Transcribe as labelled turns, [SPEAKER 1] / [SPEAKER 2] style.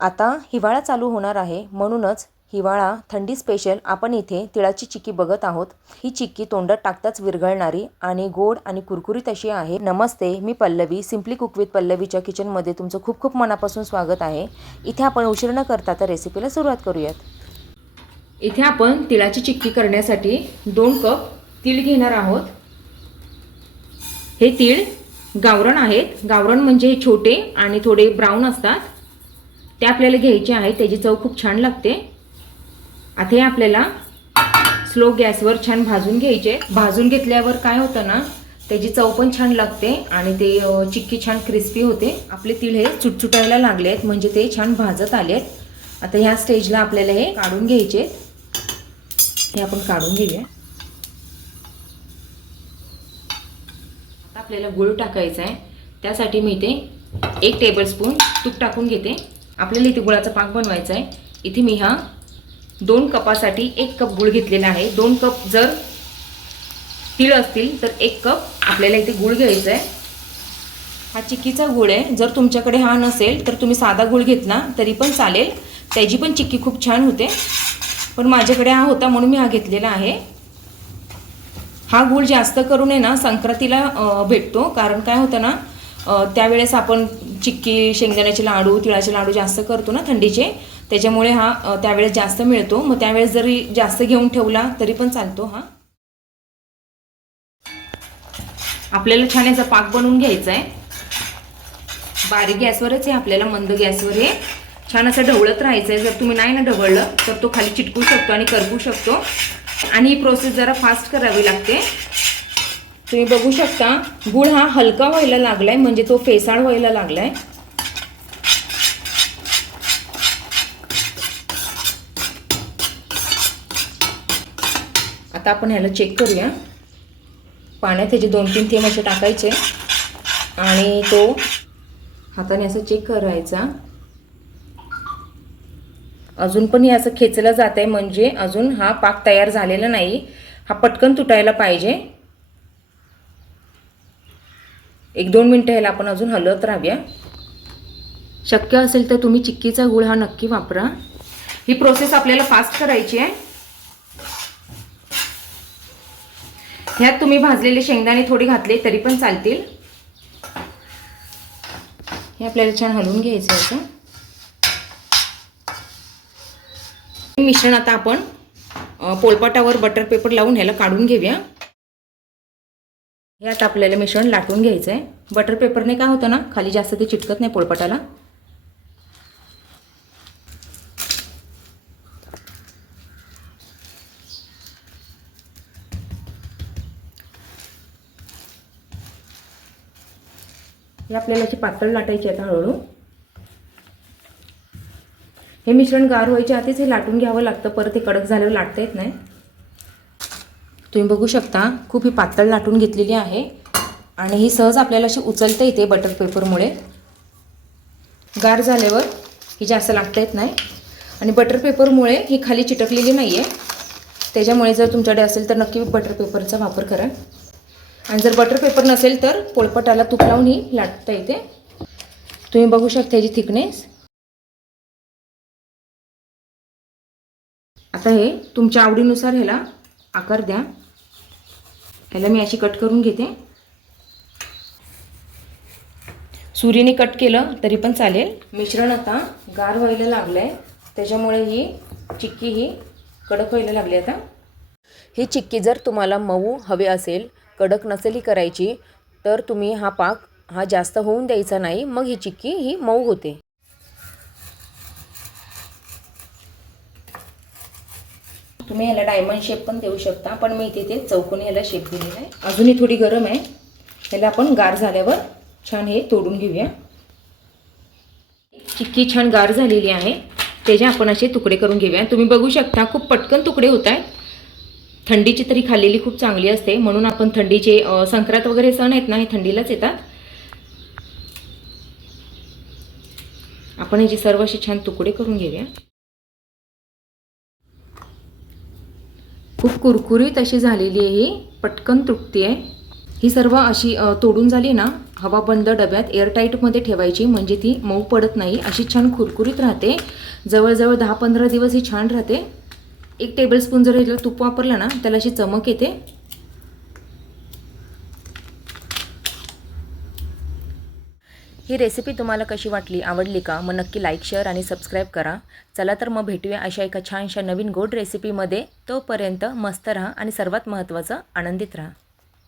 [SPEAKER 1] आता हिवाळा चालू होणार आहे. म्हणूनच हिवाळा थंडी स्पेशल आपण इथे तिळाची चिक्की बघत आहोत. ही चिक्की तोंडात टाकताच विरघळणारी आणि गोड आणि कुरकुरीत अशी आहे. नमस्ते मी पल्लवी सिम्पली कुक विथ पल्लवीच्या किचनमध्ये तुमचं खूप खूप मनापासून स्वागत आहे. इथे आपण उशीर न करता तर रेसिपीला सुरुवात करूयात. इथे आपण तिळाची चिक्की करण्यासाठी दोन कप तीळ घेणार आहोत. हे तीळ गावरण आहेत. गावरण म्हणजे हे छोटे आणि थोडे ब्राऊन असतात. ते आपल्याला घ्यायचे आहेत त्याची चव खूप छान लागते. आता हे आपल्याला स्लो गॅसवर छान भाजून घ्यायचे. भाजून घेतल्यावर काय होतं ना त्याची चव पण छान लागते आणि ते चिक्की छान क्रिस्पी होते. आपले तिळ हे चुटचुटायला लागले आहेत म्हणजे ते छान भाजत आले आहेत. आता ह्या स्टेजला आपल्याला हे काढून घ्यायचे हे आपण काढून घेऊया. आता आपल्याला गुळ टाकायचा आहे. त्यासाठी मी इथे एक टेबलस्पून तूप टाकून घेते. आपल्याला इथे गुळाचा पाक बनवायचा आहे. इथे मी हा दोन कपासाठी एक कप गुळ घेतलेला आहे. दोन कप जर तीळ असतील तर एक कप आपल्याला इथे गुळ घ्यायचा आहे. हा चिक्कीचा गुळ आहे. जर तुमच्याकडे हा नसेल तर तुम्ही साधा गुळ घेतला तरी पण चालेल. त्याची पण चिक्की खूप छान होते. पण माझ्याकडे हा होता म्हणून मी हा घेतलेला आहे. हा गुळ जास्त करून आहे ना संक्रांतीला भेटतो. कारण काय होतं ना त्यावेळेस आपण चिक्की शेंगदाण्याचे लाडू तिळाचे लाडू जास्त करतो ना थंडीचे. त्याच्यामुळे हा त्यावेळेस जास्त मिळतो. मग त्यावेळेस जरी जास्त घेऊन ठेवला तरी पण चालतो हा. आपल्याला छान याचा पाक बनवून घ्यायचा आहे. बारीक गॅसवरच आहे आपल्याला मंद गॅसवर हे छान असं ढवळत राहायचं आहे. जर तुम्ही नाही ना ढवळलं तर तो खाली चिटकू शकतो आणि करपू शकतो. आणि ही प्रोसेस जरा फास्ट करावी लागते. तुम्ही बघू शकता गुळ हा हलका व्हायला लागलाय म्हणजे तो फेसाळ व्हायला लागलाय. आता आपण ह्याला चेक करूया. पाण्यात त्याचे दोन तीन थेंब असे टाकायचे. आणि तो हाताने असं चेक करायचा. अजून पण हे असं खेचलं जात आहे म्हणजे अजून हा पाक तयार झालेला नाही. हा पटकन तुटायला पाहिजे. एक दोन मिनटं ह्याला आपण अजून हलवत राहूया. शक्य असेल तर तुम्ही चिक्कीचा गुळ हा नक्की वापरा. ही प्रोसेस आपल्याला फास्ट करायची आहे. ह्यात तुम्ही भाजलेले शेंगदाणे थोडे घातले तरी पण चालतील. हे आपल्याला छान हलवून घ्यायचं आहे असं मिश्रण आता आपण पोलपाटावर बटर पेपर लावून ह्याला काढून घेऊया. हे आता आपल्याला मिश्रण लाटून घ्यायचं आहे बटर पेपरने काय होतं ना खाली जास्त ते चिटकत नाही पोळपाटाला. हे आपल्याला अशी पातळ लाटायची आता हळूहळू. हे मिश्रण गार व्हायच्या आधीच हे लाटून घ्यावं लागतं परत हे कडक झाल्यावर लाटता येत नाही. तुम्ही बघू शकता खूप ही पातळ लाटून घेतलेली आहे. आणि ही सहज आपल्याला अशी उचलता येते बटर पेपरमुळे. गार झाल्यावर ही जास्त लागता येत नाही. आणि बटर पेपरमुळे ही खाली चिटकलेली नाही आहे त्याच्यामुळे जर तुमच्याकडे असेल तर नक्की बटर पेपरचा वापर करा. आणि जर बटर पेपर नसेल तर पोळपटाला तूप लावून ही लाटता येते. तुम्ही बघू शकता याची थिकनेस आता हे तुमच्या आवडीनुसार ह्याला आकार द्या. ह्याला मी अशी कट करून घेते. सूर्यने कट केलं तरी पण चालेल. मिश्रण आता गार व्हायला लागलं आहे त्याच्यामुळे ही चिक्की ही कडक व्हायला लागली आता. ही चिक्की जर तुम्हाला मऊ हवे असेल कडक नसेलही करायची तर तुम्ही हा पाक हा जास्त होऊन द्यायचा नाही. मग ही चिक्की ही मऊ होते. तुम्ही ह्याला डायमंड शेप पण देऊ शकता. पण मी इथे ते चौकोनी ह्याला शेप दिलेला आहे. अजूनही थोडी गरम आहे. ह्याला आपण गार झाल्यावर छान हे तोडून घेऊया. चिक्की छान गार झालेली आहे. त्याचे आपण असे तुकडे करून घेऊया. तुम्ही बघू शकता खूप पटकन तुकडे होत आहेत थंडीची तरी खाल्लेली खूप चांगली असते. म्हणून आपण थंडीचे संक्रांत वगैरे सण आहेत ना हे थंडीलाच येतात. आपण ह्याचे सर्व असे छान तुकडे करून घेऊया. खूप कुरकुरीत अशी झालेली आहे ही. पटकन तुटते आहे ही सर्व अशी तोडून झाली ना हवा बंद डब्यात एअरटाईटमध्ये ठेवायची म्हणजे ती मऊ पडत नाही अशी छान कुरकुरीत राहते. जवळजवळ दहा पंधरा दिवस ही छान राहते. एक टेबलस्पून जर ह्याला तूप वापरलं ना त्याला अशी चमक येते. ही रेसिपी तुम्हाला कशी वाटली आवडली का? मग नक्की लाईक शेअर आणि सबस्क्राईब करा. चला तर मग भेटूया अशा एका छानशा नवीन गोड रेसिपीमध्ये तोपर्यंत मस्त राहा आणि सर्वात महत्त्वाचं आनंदित राहा.